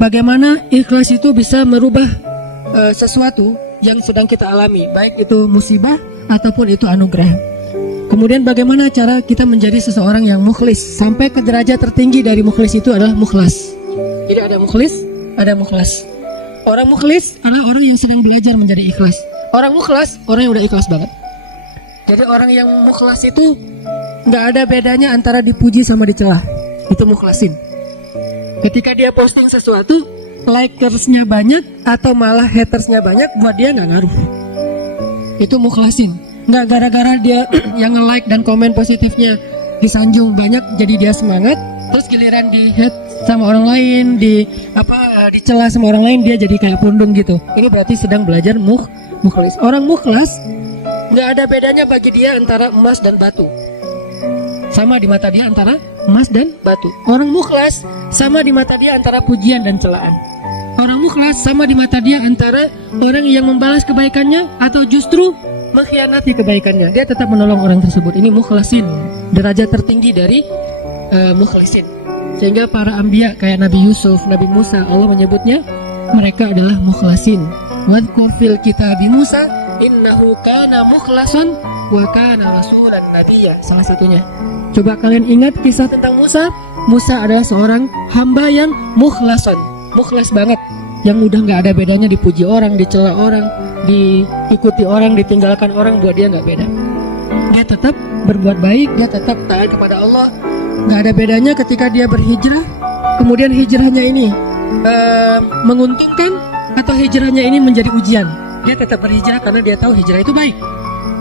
Bagaimana ikhlas itu bisa merubah sesuatu yang sedang kita alami, baik itu musibah ataupun itu anugerah. Kemudian bagaimana cara kita menjadi seseorang yang mukhlis sampai ke derajat tertinggi dari mukhlis itu adalah mukhlas. Jadi ada mukhlis, ada mukhlas. Orang mukhlis adalah orang yang sedang belajar menjadi ikhlas. Orang mukhlas orang yang udah ikhlas banget. Jadi orang yang mukhlas itu nggak ada bedanya antara dipuji sama dicela. Itu mukhlasin. Ketika dia posting sesuatu, likersnya banyak atau malah hatersnya banyak, buat dia nggak ngaruh. Itu mukhlasin. Nggak gara-gara dia yang nge-like dan komen positifnya disanjung banyak, jadi dia semangat. Terus giliran di hate sama orang lain, dicela sama orang lain, dia jadi kayak pundung gitu. Ini berarti sedang belajar mukhlis. Orang mukhlas nggak ada bedanya bagi dia antara emas dan batu. Sama di mata dia antara emas dan batu. Orang mukhlas sama di mata dia antara pujian dan celaan. Orang mukhlas sama di mata dia antara orang yang membalas kebaikannya atau justru mengkhianati kebaikannya. Dia tetap menolong orang tersebut. Ini mukhlasin, derajat tertinggi dari mukhlisin. Sehingga para anbiya kayak Nabi Yusuf, Nabi Musa, Allah menyebutnya mereka adalah mukhlasin. Wadhkur fil kitabi Musa innahu kana mukhlasan wa kana rasulan nabiyya. Salah satunya. Coba kalian ingat kisah tentang Musa. Musa adalah seorang hamba yang mukhlasan, mukhlas banget, yang udah nggak ada bedanya dipuji orang, dicela orang, diikuti orang, ditinggalkan orang, buat dia nggak beda. Dia tetap berbuat baik, dia tetap taat kepada Allah. Nggak ada bedanya ketika dia berhijrah, kemudian hijrahnya ini menguntungkan atau hijrahnya ini menjadi ujian. Dia tetap berhijrah karena dia tahu hijrah itu baik.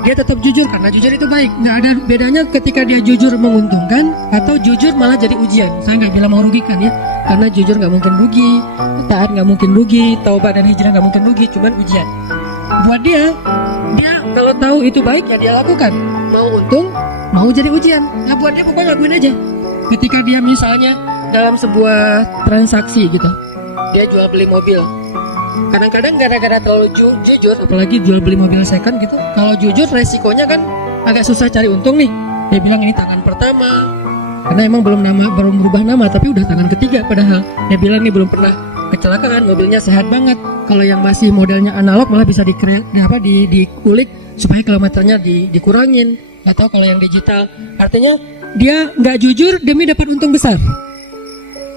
Dia tetap jujur karena jujur itu baik. Nggak ada bedanya ketika dia jujur menguntungkan atau jujur malah jadi ujian. Saya nggak bilang merugikan ya, karena jujur nggak mungkin rugi, taat nggak mungkin rugi, taubat dan hijrah nggak mungkin rugi, cuman ujian. Buat dia kalau tahu itu baik ya dia lakukan. Mau untung, mau jadi ujian. Nah buat dia pokoknya lakuin aja. Ketika dia misalnya dalam sebuah transaksi gitu, dia jual beli mobil. Kadang-kadang gara-gara terlalu jujur, apalagi jual beli mobil second gitu, kalau jujur resikonya kan agak susah cari untung nih. Dia bilang ini tangan pertama, karena emang belum berubah nama, tapi udah tangan ketiga padahal. Dia bilang ini belum pernah kecelakaan, mobilnya sehat banget. Kalau yang masih modelnya analog malah bisa dikulik supaya kilometernya dikurangin. Atau kalau yang digital, artinya dia nggak jujur demi dapat untung besar.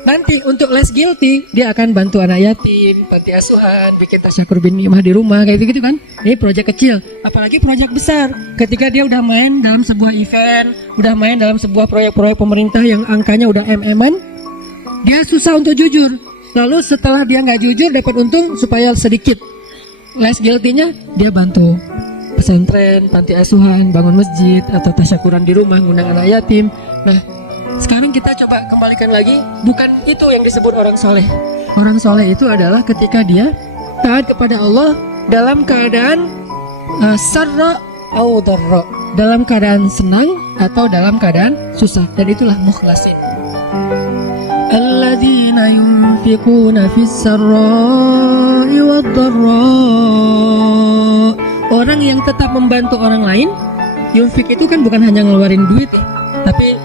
Nanti untuk less guilty, dia akan bantu anak yatim, panti asuhan, bikin tasyakur bin ni'mah di rumah, kayak gitu kan. Ini proyek kecil, apalagi proyek besar. Ketika dia udah main dalam sebuah event, udah main dalam sebuah proyek-proyek pemerintah yang angkanya udah MM-an, dia susah untuk jujur. Lalu setelah dia nggak jujur, dapat untung supaya sedikit less guilty-nya, dia bantu pesantren, panti asuhan, bangun masjid, atau tasyakuran di rumah, ngundang anak yatim. Nah, sekarang kita coba kembalikan lagi, bukan itu yang disebut orang soleh. Orang soleh itu adalah ketika dia taat kepada Allah dalam keadaan sarra au dharra, dalam keadaan senang atau dalam keadaan susah, dan itulah mukhlasin. Alladzina yunfiquna fis sarra'i wad dharra. Orang yang tetap membantu orang lain. Yunfik itu kan bukan hanya ngeluarin duit ya, tapi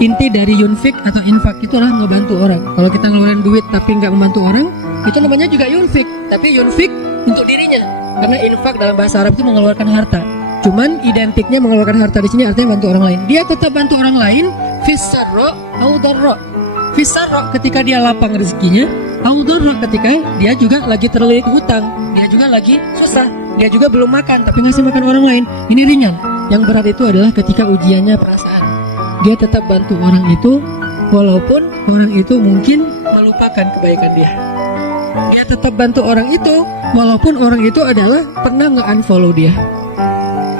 inti dari yunfik atau infak itu adalah ngebantu orang. Kalau kita ngeluarin duit tapi nggak membantu orang, itu namanya juga yunfik. Tapi yunfik untuk dirinya, karena infak dalam bahasa Arab itu mengeluarkan harta. Cuman identiknya mengeluarkan harta di sini artinya bantu orang lain. Dia tetap bantu orang lain, fisarro au darro. Fisarro ketika dia lapang rezekinya, au darro ketika dia juga lagi terlilit hutang, dia juga lagi susah, dia juga belum makan tapi ngasih makan orang lain. Ini ringan. Yang berat itu adalah ketika ujiannya perasaan. Dia tetap bantu orang itu walaupun orang itu mungkin melupakan kebaikan dia. Dia tetap bantu orang itu walaupun orang itu adalah pernah nge-unfollow dia.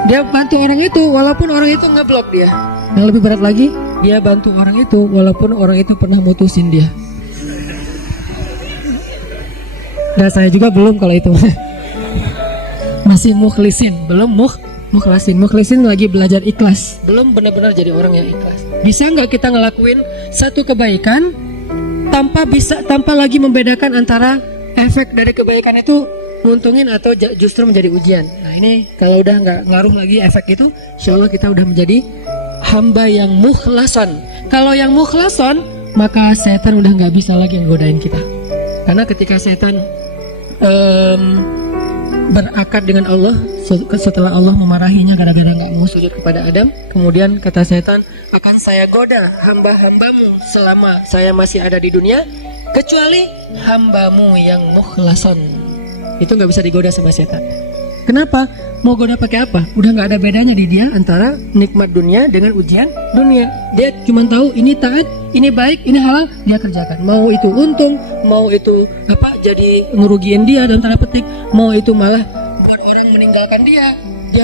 Dia bantu orang itu walaupun orang itu nge-block dia. Yang lebih berat lagi, dia bantu orang itu walaupun orang itu pernah mutusin dia. Nah saya juga belum kalau itu. Masih mukhlisin, belum mukhlasin. Mukhlasin lagi belajar ikhlas, belum benar-benar jadi orang yang ikhlas. Bisa nggak kita ngelakuin satu kebaikan tanpa lagi membedakan antara efek dari kebaikan itu nguntungin atau justru menjadi ujian. Nah ini kalau udah nggak ngaruh lagi efek itu, insya Allah kita udah menjadi hamba yang mukhlasan. Kalau yang mukhlasan, maka setan udah nggak bisa lagi nggodain kita. Karena ketika setan berakad dengan Allah setelah Allah memarahinya gara-gara nggak mau sujud kepada Adam, kemudian kata setan, akan saya goda hamba-hambamu selama saya masih ada di dunia, kecuali hambamu yang mukhlason. Itu nggak bisa digoda sama setan. Kenapa? Mau goda pakai apa? Udah nggak ada bedanya di dia antara nikmat dunia dengan ujian dunia. Dia cuma tahu ini taat, ini baik, ini halal, dia kerjakan. Mau itu untung, mau itu jadi ngerugiin dia dalam tanda petik, mau itu malah buat orang meninggalkan dia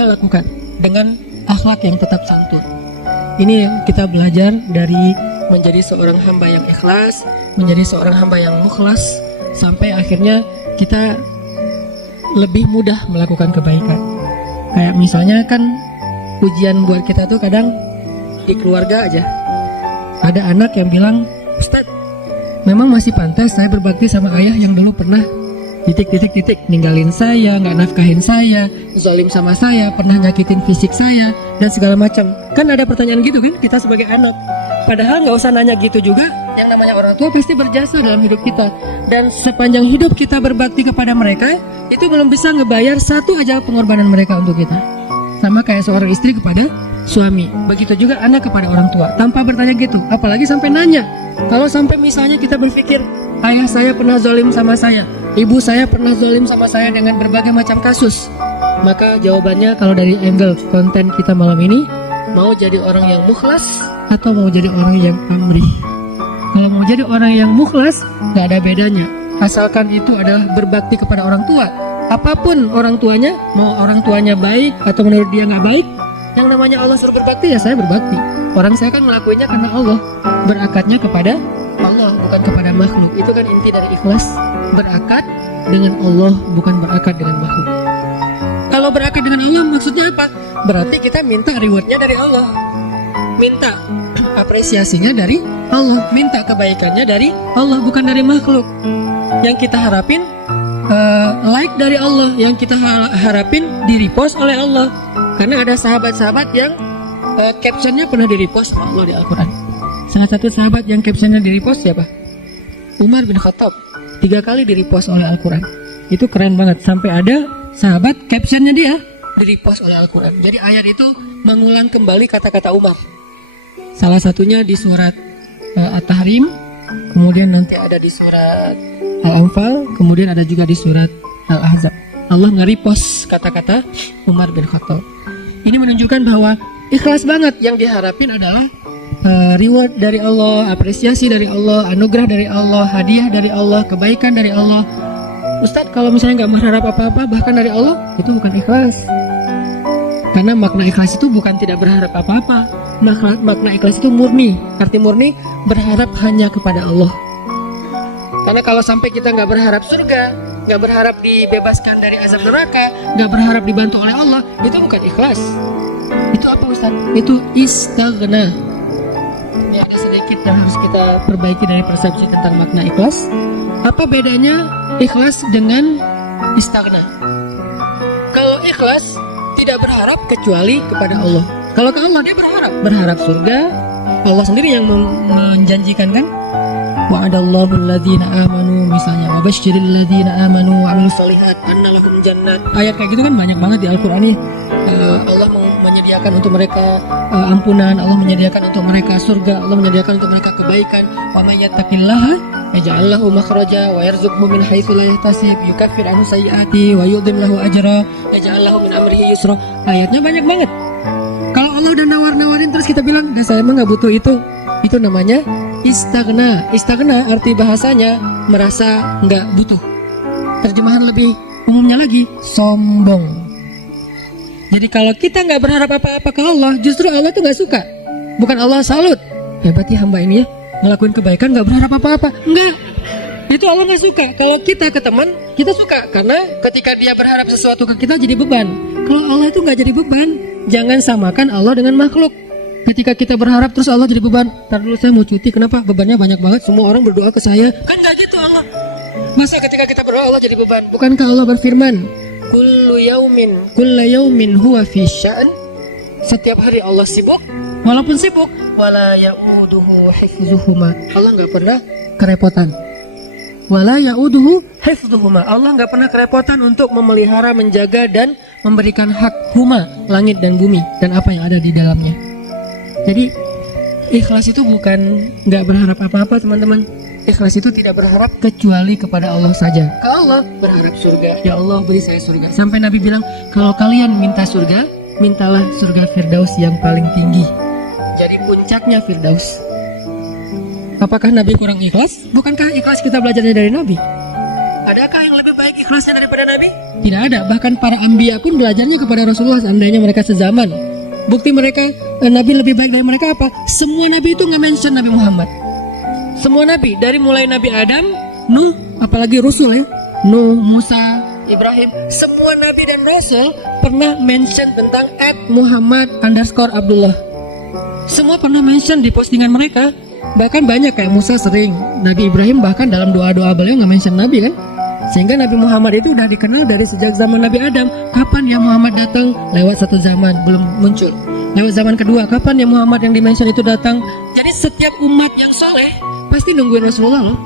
lakukan dengan akhlak yang tetap santun. Ini yang kita belajar dari menjadi seorang hamba yang ikhlas, menjadi seorang hamba yang mukhlas, sampai akhirnya kita lebih mudah melakukan kebaikan. Kayak misalnya kan ujian buat kita tuh kadang di keluarga aja. Ada anak yang bilang, Ustadz, memang masih pantas saya berbakti sama ayah yang dulu pernah ninggalin saya, nggak nafkahin saya, zalim sama saya, pernah nyakitin fisik saya, dan segala macam. Kan ada pertanyaan gitu kan kita sebagai anak. Padahal nggak usah nanya gitu juga. Yang namanya orang tua pasti berjasa dalam hidup kita. Dan sepanjang hidup kita berbakti kepada mereka, itu belum bisa ngebayar satu aja pengorbanan mereka untuk kita. Sama kayak seorang istri kepada suami, begitu juga anak kepada orang tua, tanpa bertanya gitu, apalagi sampai nanya. Kalau sampai misalnya kita berpikir, ayah saya pernah zalim sama saya, ibu saya pernah zalim sama saya dengan berbagai macam kasus, maka jawabannya kalau dari angle konten kita malam ini, mau jadi orang yang mukhlas atau mau jadi orang yang amrih? Kalau mau jadi orang yang mukhlas, gak ada bedanya, asalkan itu adalah berbakti kepada orang tua. Apapun orang tuanya, mau orang tuanya baik atau menurut dia gak baik, yang namanya Allah suruh berbakti, ya saya berbakti. Orang saya kan ngelakuinnya karena Allah, berakadnya kepada Allah, bukan kepada makhluk. Itu kan inti dari ikhlas, berakad dengan Allah, bukan berakad dengan makhluk. Kalau berakad dengan Allah maksudnya apa? Berarti kita minta rewardnya dari Allah, minta apresiasinya dari Allah, minta kebaikannya dari Allah, bukan dari makhluk. Yang kita harapin like dari Allah, yang kita harapin di repost oleh Allah. Karena ada sahabat-sahabat yang captionnya pernah di repost sama Allah di Al-Quran. Salah satu sahabat yang captionnya di repost siapa? Umar bin Khattab, 3 kali di repost oleh Al-Quran. Itu keren banget, sampai ada sahabat captionnya dia di repost oleh Al-Quran. Jadi ayat itu mengulang kembali kata-kata Umar. Salah satunya di surat At-Tahrim, kemudian nanti ada di surat Al-Anfal, kemudian ada juga di surat Al-Ahzab. Allah nge-repost kata-kata Umar bin Khattab. Ini menunjukkan bahwa ikhlas banget, yang diharapin adalah reward dari Allah, apresiasi dari Allah, anugerah dari Allah, hadiah dari Allah, kebaikan dari Allah. Ustadz, kalau misalnya nggak berharap apa-apa bahkan dari Allah, itu bukan ikhlas. Karena makna ikhlas itu bukan tidak berharap apa-apa. Makna ikhlas itu murni. Arti murni berharap hanya kepada Allah. Karena kalau sampai kita nggak berharap surga, nggak berharap dibebaskan dari azab neraka, nggak berharap dibantu oleh Allah, itu bukan ikhlas. Itu apa Ustaz? Itu istaghna. Ini ada sedikit yang harus kita perbaiki dari persepsi tentang makna ikhlas. Apa bedanya ikhlas dengan istaghna? Kalau ikhlas tidak berharap kecuali kepada Allah. Kalau ke Allah dia berharap surga. Allah sendiri yang menjanjikan kan? Wa'adallahu alladhina amanu, misalnya wabashshiril ladzina amanu wa 'amilus shalihat anna lahum jannat. Ayat kayak gitu kan banyak banget di Al-Qur'an nih. Allah menyediakan untuk mereka ampunan, Allah menyediakan untuk mereka surga, Allah menyediakan untuk mereka kebaikan. Wa may yattaqillaha yaj'al lahu makhraja wa yarzuqhu min haitsu la yahtasib, yukaffir anhu sayyi'ati wa yu'dhim lahu ajra, yaj'al lahu min amrihi yusra. Ayatnya banyak banget. Kalau Allah udah nawar-nawarin terus kita bilang, "Dah saya emang enggak butuh itu." Itu namanya istaghna. Istaghna arti bahasanya merasa nggak butuh. Terjemahan lebih umumnya lagi, sombong. Jadi kalau kita nggak berharap apa-apa ke Allah, justru Allah tuh nggak suka. Bukan Allah salut, hebat ya hamba ini ya, ngelakuin kebaikan nggak berharap apa-apa. Enggak, itu Allah nggak suka. Kalau kita ke teman, kita suka karena ketika dia berharap sesuatu ke kita jadi beban. Kalau Allah itu nggak jadi beban. Jangan samakan Allah dengan makhluk. Ketika kita berharap terus Allah jadi beban. Ntar dulu saya mau cuti, kenapa? Bebannya banyak banget, semua orang berdoa ke saya. Kan gak gitu Allah. Masa ketika kita berdoa Allah jadi beban? Bukankah Allah berfirman, kullu yaumin huwa fi sya'an. Setiap hari Allah sibuk, walaupun sibuk, wala ya'uduhu hifzuhuma. Allah gak pernah kerepotan. wala ya'uduhu hifdzuhuma. Allah nggak pernah kerepotan untuk memelihara, menjaga dan memberikan hak huma, langit dan bumi dan apa yang ada di dalamnya. Jadi ikhlas itu bukan nggak berharap apa-apa teman-teman. Ikhlas itu tidak berharap kecuali kepada Allah saja. Ke Allah berharap surga. Ya Allah beri saya surga. Sampai Nabi bilang, kalau kalian minta surga, mintalah surga Firdaus yang paling tinggi. Jadi puncaknya Firdaus. Apakah Nabi kurang ikhlas? Bukankah ikhlas kita belajarnya dari Nabi? Adakah yang lebih baik ikhlasnya daripada Nabi? Tidak ada. Bahkan para anbiya pun belajarnya kepada Rasulullah, seandainya mereka sezaman. Bukti mereka Nabi lebih baik dari mereka apa? Semua Nabi itu nge-mention Nabi Muhammad. Semua Nabi, dari mulai Nabi Adam, Nuh, apalagi Rasul ya, Nuh, Musa, Ibrahim, semua Nabi dan Rasul pernah mention tentang @Muhammad_Abdullah. Semua pernah mention di postingan mereka. Bahkan banyak kayak Musa sering, Nabi Ibrahim bahkan dalam doa-doa beliau nggak mention Nabi kan. Sehingga Nabi Muhammad itu udah dikenal dari sejak zaman Nabi Adam. Kapan ya Muhammad datang? Lewat satu zaman, belum muncul. Lewat zaman kedua, kapan ya Muhammad yang dimention itu datang? Jadi setiap umat yang soleh pasti nungguin Rasulullah loh.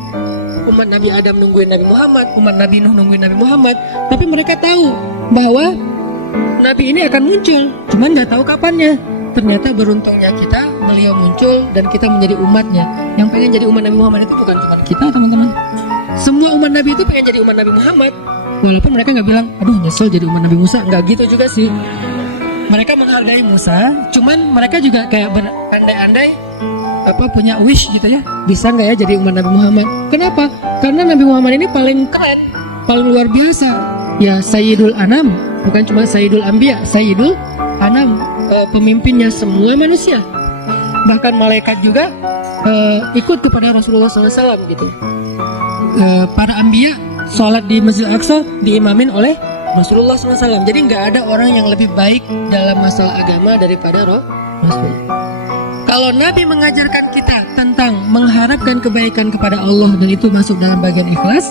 Umat Nabi Adam nungguin Nabi Muhammad, umat Nabi Nuh nungguin Nabi Muhammad. Tapi mereka tahu bahwa Nabi ini akan muncul, cuman nggak tahu kapannya. Ternyata beruntungnya kita, beliau muncul dan kita menjadi umatnya. Yang pengen jadi umat Nabi Muhammad itu bukan cuma kita teman-teman. Semua umat Nabi itu pengen jadi umat Nabi Muhammad. Walaupun mereka nggak bilang, aduh nyesel jadi umat Nabi Musa, nggak gitu juga sih. Mereka menghargai Musa, cuman mereka juga kayak berandai-andai punya wish gitu ya, bisa nggak ya jadi umat Nabi Muhammad. Kenapa? Karena Nabi Muhammad ini paling keren, paling luar biasa ya, Sayyidul Anam, bukan cuma Sayyidul Anbiya, Sayyidul Anam, pemimpinnya semua manusia. Bahkan malaikat juga ikut kepada Rasulullah SAW gitu. Para Anbiya sholat di Masjid Al-Aqsa diimamin oleh Rasulullah SAW. Jadi nggak ada orang yang lebih baik dalam masalah agama daripada Rasul. Kalau Nabi mengajarkan kita tentang mengharapkan kebaikan kepada Allah dan itu masuk dalam bagian ikhlas,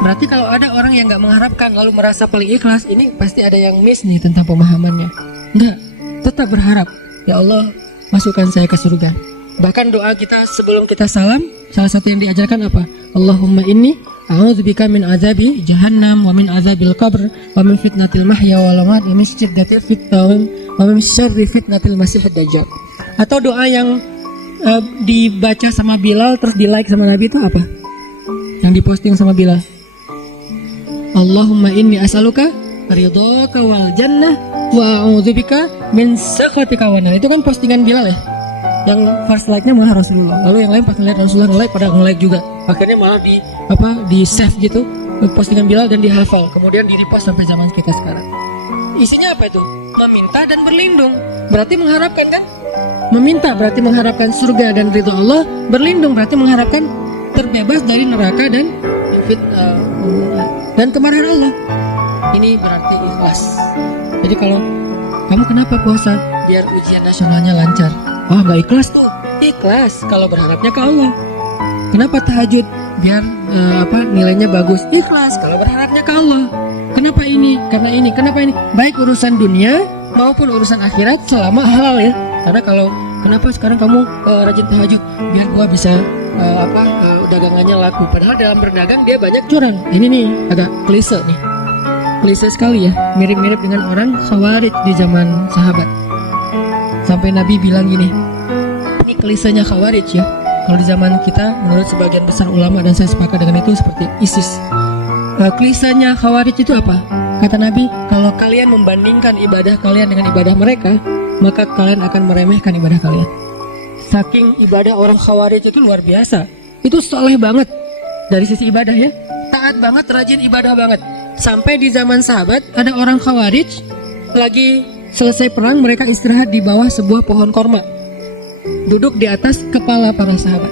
berarti kalau ada orang yang nggak mengharapkan lalu merasa paling ikhlas, ini pasti ada yang miss nih tentang pemahamannya. Enggak, tetap berharap, ya Allah masukkan saya ke surga. Bahkan doa kita sebelum kita salam, salah satu yang diajarkan apa? Allahumma inni a'udzubika min azabi jahannam wa min azabil qabr wa min fitnatil mahya wal mamat wa min syiddatil fitnah wa min syarri fitnatil masiihid dajjal. Atau doa yang dibaca sama Bilal terus di like sama Nabi itu apa? Yang diposting sama Bilal. Allahumma inni as'aluka ridhaka wal jannah wa a'udzubika min sakhatika wan nar. Itu kan postingan Bilal ya. Yang first like-nya malah Rasulullah. Lalu yang lain pas ngeliat Rasulullah nge-like pada nge-like juga. Akhirnya malah di save gitu postingan Bilal dan dihafal. Kemudian di repost sampai zaman kita sekarang. Isinya apa itu? Meminta dan berlindung. Berarti mengharapkan kan? Meminta berarti mengharapkan surga dan ridha Allah. Berlindung berarti mengharapkan terbebas dari neraka dan fitnah dan kemarahan Allah. Ini berarti ikhlas. Jadi kalau kamu kenapa puasa? Biar ujian nasionalnya lancar. Oh nggak ikhlas tuh. Ikhlas kalau berharapnya ke Allah. Kenapa tahajud? Biar nilainya bagus. Ikhlas kalau berharapnya ke Allah. Kenapa ini? Karena ini. Kenapa ini? Baik urusan dunia maupun urusan akhirat selama halal ya. Karena kalau kenapa sekarang kamu rajin tahajud? Biar gua bisa dagangannya laku. Padahal dalam berdagang dia banyak curang. Ini nih agak klise nih. Klise sekali ya. Mirip-mirip dengan orang Khawarij di zaman sahabat. Sampai Nabi bilang gini, ini klisenya Khawarij ya. Kalau di zaman kita, menurut sebagian besar ulama dan saya sepakat dengan itu seperti ISIS. Klisenya Khawarij itu apa? Kata Nabi, kalau kalian membandingkan ibadah kalian dengan ibadah mereka, maka kalian akan meremehkan ibadah kalian. Saking ibadah orang Khawarij itu luar biasa. Itu soleh banget dari sisi ibadah ya. Taat banget, rajin ibadah banget. Sampai di zaman sahabat ada orang Khawarij lagi selesai perang, mereka istirahat di bawah sebuah pohon korma, duduk di atas kepala para sahabat.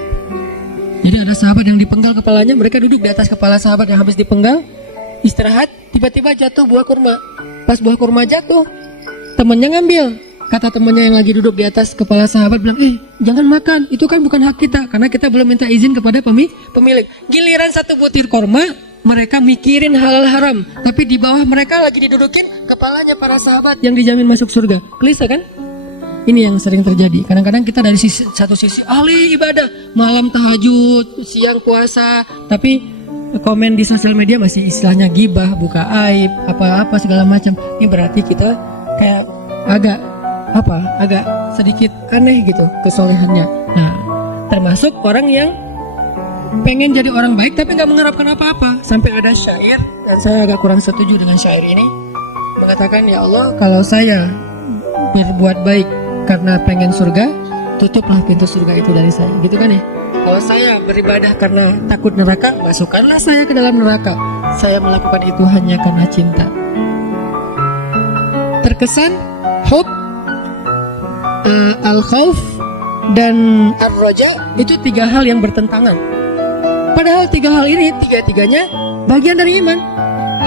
Jadi ada sahabat yang dipenggal kepalanya, mereka duduk di atas kepala sahabat yang habis dipenggal, istirahat. Tiba-tiba jatuh buah kurma. Pas buah kurma jatuh, temannya ngambil. Kata temannya yang lagi duduk di atas kepala sahabat bilang, jangan makan, itu kan bukan hak kita, karena kita belum minta izin kepada pemilik. Giliran satu butir kurma, mereka mikirin halal haram, tapi di bawah mereka lagi didudukin kepalanya para sahabat yang dijamin masuk surga. Klise kan? Ini yang sering terjadi. Kadang-kadang kita dari satu sisi ahli ibadah, malam tahajud, siang puasa, tapi komen di sosial media masih istilahnya gibah, buka aib, apa-apa segala macam. Ini berarti kita kayak agak sedikit aneh gitu kesolehannya. Nah, termasuk orang yang pengen jadi orang baik tapi nggak mengharapkan apa-apa. Sampai ada syair, dan saya agak kurang setuju dengan syair ini, mengatakan, ya Allah, kalau saya berbuat baik karena pengen surga, tutuplah pintu surga itu dari saya, gitu kan ya. Kalau saya beribadah karena takut neraka, masukkanlah saya ke dalam neraka. Saya melakukan itu hanya karena cinta. Terkesan hub, al-khawf, dan ar-raja itu tiga hal yang bertentangan. Padahal tiga hal ini tiga-tiganya bagian dari iman.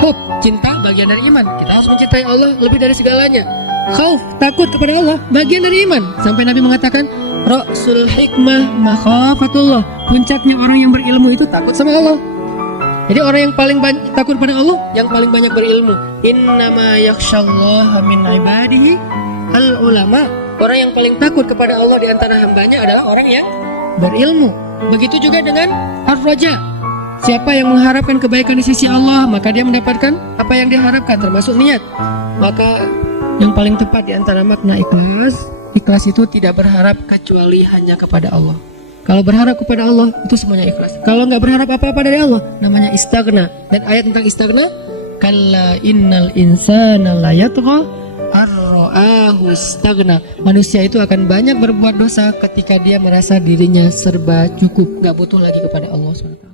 Hub, cinta, bagian dari iman. Kita harus mencintai Allah lebih dari segalanya. Khauf, takut kepada Allah, bagian dari iman. Sampai Nabi mengatakan, Ra'sul hikmah makhafatullah. Puncaknya orang yang berilmu itu takut sama Allah. Jadi orang yang paling takut pada Allah, yang paling banyak berilmu. Innama yakhsyallaha min ibadihi al-ulama. Orang yang paling takut kepada Allah di antara hambanya adalah orang yang berilmu. Begitu juga dengan ar-raja. Siapa yang mengharapkan kebaikan di sisi Allah, maka dia mendapatkan apa yang diharapkan, termasuk niat. Maka yang paling tepat di antara makna ikhlas, ikhlas itu tidak berharap kecuali hanya kepada Allah. Kalau berharap kepada Allah, itu semuanya ikhlas. Kalau nggak berharap apa-apa dari Allah, namanya istaghna. Dan ayat tentang istaghna, kalla innal insana la yatgha ar-ra'ahu istaghna. Manusia itu akan banyak berbuat dosa ketika dia merasa dirinya serba cukup, nggak butuh lagi kepada Allah SWT.